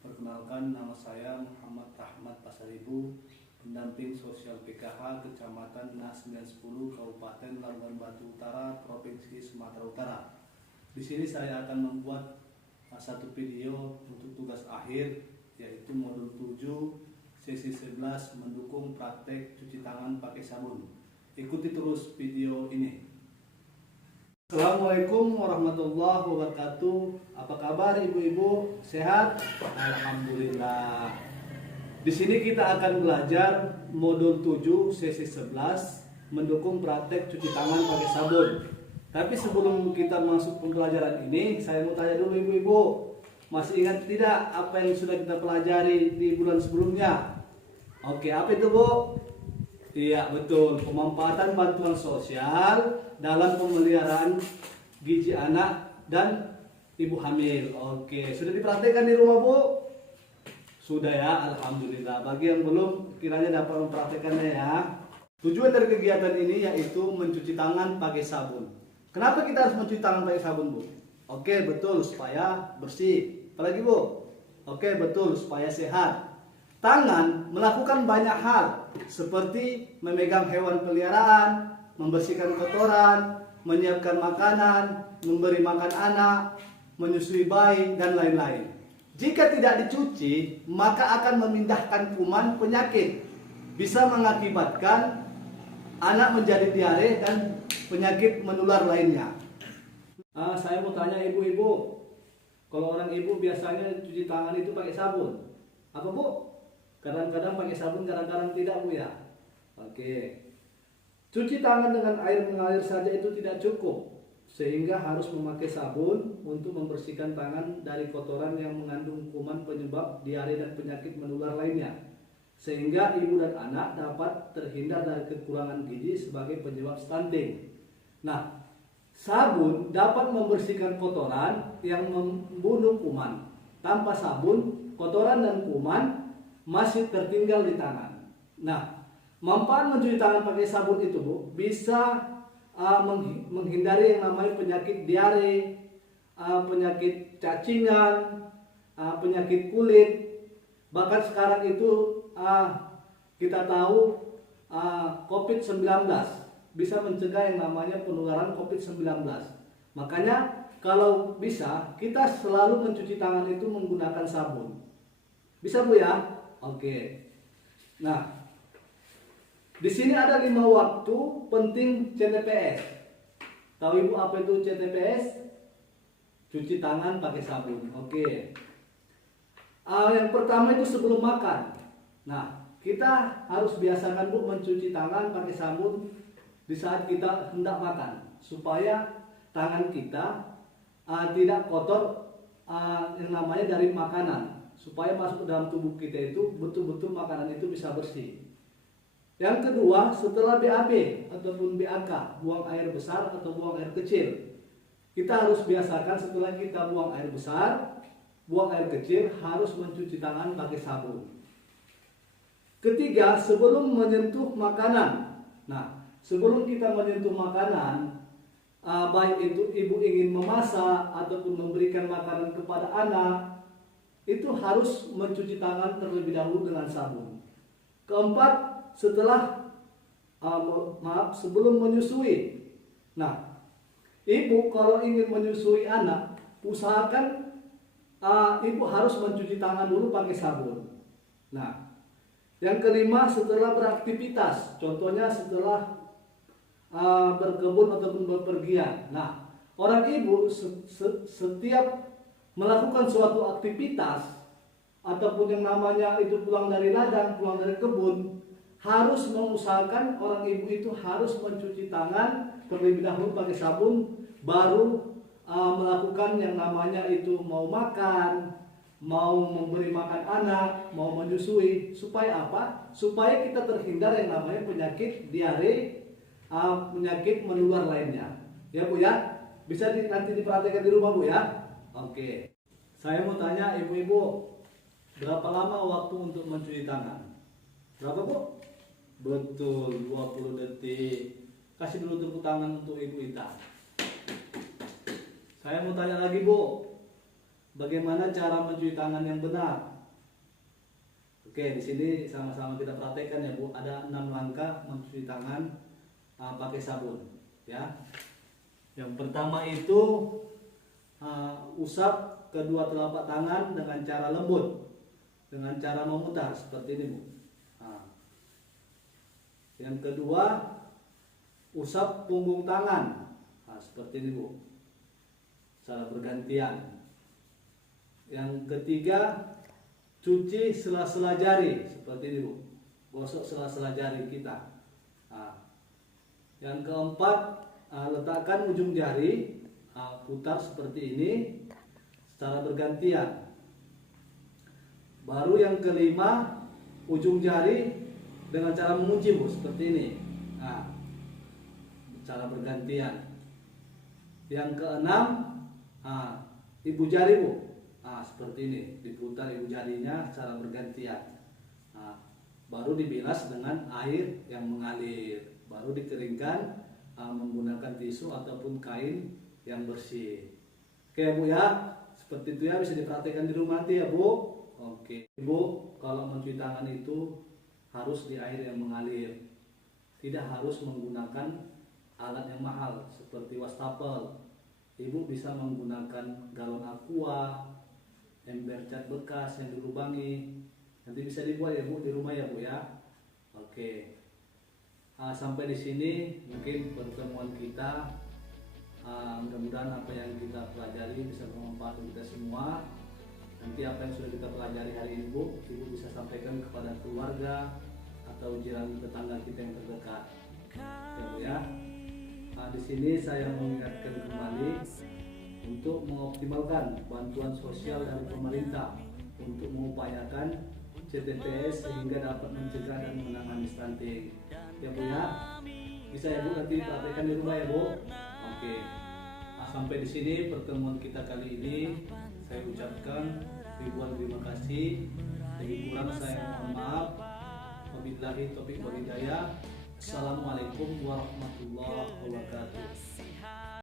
Perkenalkan, nama saya Muhammad Rahmat Pasaribu, pendamping sosial PKH Kecamatan Nas 910 Kabupaten Labuhan Batu Utara, Provinsi Sumatera Utara. Di sini saya akan membuat satu video untuk tugas akhir, yaitu modul 7 sesi 11 mendukung praktek cuci tangan pakai sabun. Ikuti terus video ini. Assalamualaikum warahmatullahi wabarakatuh. Apa kabar ibu-ibu? Sehat? Alhamdulillah. Di sini kita akan belajar modul 7 sesi 11 mendukung praktek cuci tangan pakai sabun. Tapi sebelum kita masuk pembelajaran ini, saya mau tanya dulu ibu-ibu, masih ingat tidak apa yang sudah kita pelajari di bulan sebelumnya? Oke, apa itu Bu? Iya betul, pemanfaatan bantuan sosial dalam pemeliharaan gizi anak dan ibu hamil. Oke, sudah dipraktekkan di rumah Bu? Sudah ya, alhamdulillah. Bagi yang belum, kiranya dapat mempraktekannya ya. Tujuan dari kegiatan ini yaitu mencuci tangan pakai sabun. Kenapa kita harus mencuci tangan pakai sabun Bu? Oke betul, supaya bersih. Apalagi Bu? Oke betul, supaya sehat. Tangan melakukan banyak hal seperti memegang hewan peliharaan, membersihkan kotoran, menyiapkan makanan, memberi makan anak, menyusui bayi, dan lain-lain. Jika tidak dicuci, maka akan memindahkan kuman penyakit. Bisa mengakibatkan anak menjadi diare dan penyakit menular lainnya. Saya mau tanya ibu-ibu, kalau orang ibu biasanya cuci tangan itu pakai sabun. Apa Bu? Kadang-kadang pakai sabun, kadang-kadang tidak Bu ya. Oke. Cuci tangan dengan air mengalir saja itu tidak cukup, sehingga harus memakai sabun untuk membersihkan tangan dari kotoran yang mengandung kuman penyebab diare dan penyakit menular lainnya, sehingga ibu dan anak dapat terhindar dari kekurangan gizi sebagai penyebab stunting. Nah, sabun dapat membersihkan kotoran yang membunuh kuman. Tanpa sabun, kotoran dan kuman masih tertinggal di tangan. Nah, manfaat mencuci tangan pakai sabun itu Bu, bisa menghindari yang namanya penyakit diare, penyakit cacingan, penyakit kulit. Bahkan sekarang itu kita tahu COVID-19 bisa mencegah yang namanya penularan COVID-19. Makanya kalau bisa kita selalu mencuci tangan itu menggunakan sabun. Bisa Bu ya? Oke. Nah, di sini ada 5 waktu penting CTPS. Tahu Ibu apa itu CTPS? Cuci tangan pakai sabun. Oke. Yang pertama itu sebelum makan. Nah, kita harus biasakan Bu mencuci tangan pakai sabun di saat kita hendak makan, supaya tangan kita tidak kotor yang namanya dari makanan, supaya masuk ke dalam tubuh kita itu betul-betul makanan itu bisa bersih. Yang kedua, setelah BAB ataupun BAK, buang air besar atau buang air kecil, kita harus biasakan setelah kita buang air besar, buang air kecil, harus mencuci tangan pakai sabun. Ketiga, sebelum menyentuh makanan. Nah, sebelum kita menyentuh makanan, baik itu ibu ingin memasak ataupun memberikan makanan kepada anak, itu harus mencuci tangan terlebih dahulu dengan sabun. Keempat, sebelum menyusui. Nah, ibu kalau ingin menyusui anak, usahakan ibu harus mencuci tangan dulu pakai sabun. Nah, yang kelima, setelah beraktivitas, contohnya setelah berkebun ataupun bepergian. Nah, orang ibu setiap melakukan suatu aktivitas ataupun yang namanya itu pulang dari ladang, pulang dari kebun, harus mengusahakan orang ibu itu harus mencuci tangan terlebih dahulu pakai sabun, baru melakukan yang namanya itu mau makan, mau memberi makan anak, mau menyusui. Supaya apa? Supaya kita terhindar yang namanya penyakit diare, penyakit menular lainnya. Ya Bu ya, bisa nanti diperhatikan di rumah Bu ya. Oke. Saya mau tanya ibu-ibu, berapa lama waktu untuk mencuci tangan? Berapa Bu? Betul, 20 detik. Kasih dulu tepuk tangan untuk Ibu Ita. Saya mau tanya lagi Bu, bagaimana cara mencuci tangan yang benar. Oke, di sini sama-sama kita praktekkan ya Bu. Ada 6 langkah mencuci tangan pakai sabun. Ya. Yang pertama itu usap kedua telapak tangan dengan cara lembut, dengan cara memutar seperti ini Bu. Yang kedua, usap punggung tangan, seperti ini Bu, secara bergantian. Yang ketiga, cuci sela-sela jari seperti ini Bu, gosok sela-sela jari kita. Yang keempat, letakkan ujung jari, putar seperti ini secara bergantian. Baru yang kelima, ujung jari dengan cara mengunci Bu, seperti ini, cara bergantian. Yang keenam, ibu jari Bu, seperti ini, diputar ibu jarinya secara bergantian. Baru dibilas dengan air yang mengalir, baru dikeringkan menggunakan tisu ataupun kain yang bersih. Oke Bu ya, seperti itu ya, bisa dipraktekkan di rumah nanti ya Bu. Oke Ibu, kalau mencuci tangan itu harus di air yang mengalir, tidak harus menggunakan alat yang mahal seperti wastafel. Ibu bisa menggunakan galon aqua, ember cat bekas yang dilubangi. Nanti bisa dibuat ya Bu di rumah ya Bu ya. Oke. Sampai di sini mungkin pertemuan kita. Mudah-mudahan apa yang kita pelajari bisa bermanfaat untuk kita semua. Nanti apa yang sudah kita pelajari hari ini Bu, Ibu bisa sampaikan kepada keluarga atau jiran tetangga kita yang terdekat. Ya Bu ya. Di sini saya mengingatkan kembali untuk mengoptimalkan bantuan sosial dari pemerintah untuk mengupayakan CTPS sehingga dapat mencegah dan menangani stunting. Ya Bu ya, bisa ya Bu nanti praktekkan di rumah ya Bu. Oke. Sampai di sini pertemuan kita kali ini. Saya ucapkan ribuan terima kasih. Lebih kurang saya mohon maaf. Wabillahi taufiq wal hidayah. Assalamualaikum warahmatullahi wabarakatuh.